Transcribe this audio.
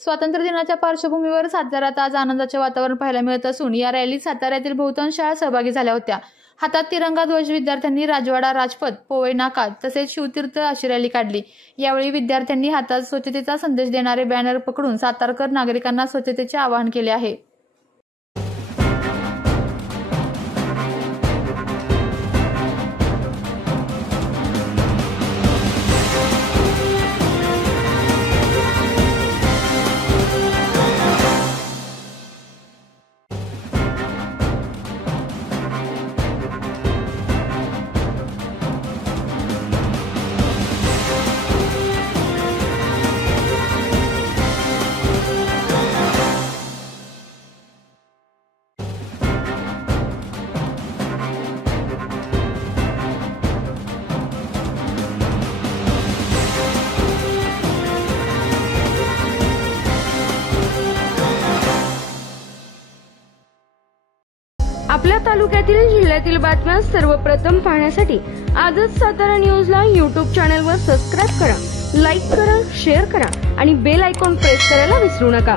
स्वातंत्र्य दिनाच्या पार्श्वभूमीवर साताऱ्यात आज आनंदाचे वातावरण पाहायला मिळत असून या रॅलीत साताऱ्यातील बहुतांश शाळा सहभागी झाल्या होत्या। हातात तिरंगा ध्वज विद्यार्थ्यांनी राजवाडा, राजपथ, पोवई नाका तसेच शिवतीर्थ अशी रॅली काढली। यावेळी विद्यार्थ्यांनी हातात स्वच्छतेचा संदेश देणारे बॅनर पकडून सातारकर नागरिकांना स्वच्छतेचे आवाहन केले आहे। आपल्या तालुक्यातील जिल्ह्यातील बातम्या सर्वप्रथम पाहण्यासाठी आजच सातारा न्यूजला YouTube चॅनलवर सबस्क्राइब करा, लाईक करा, शेअर करा आणि बेल आयकॉन प्रेस करायला विसरू नका।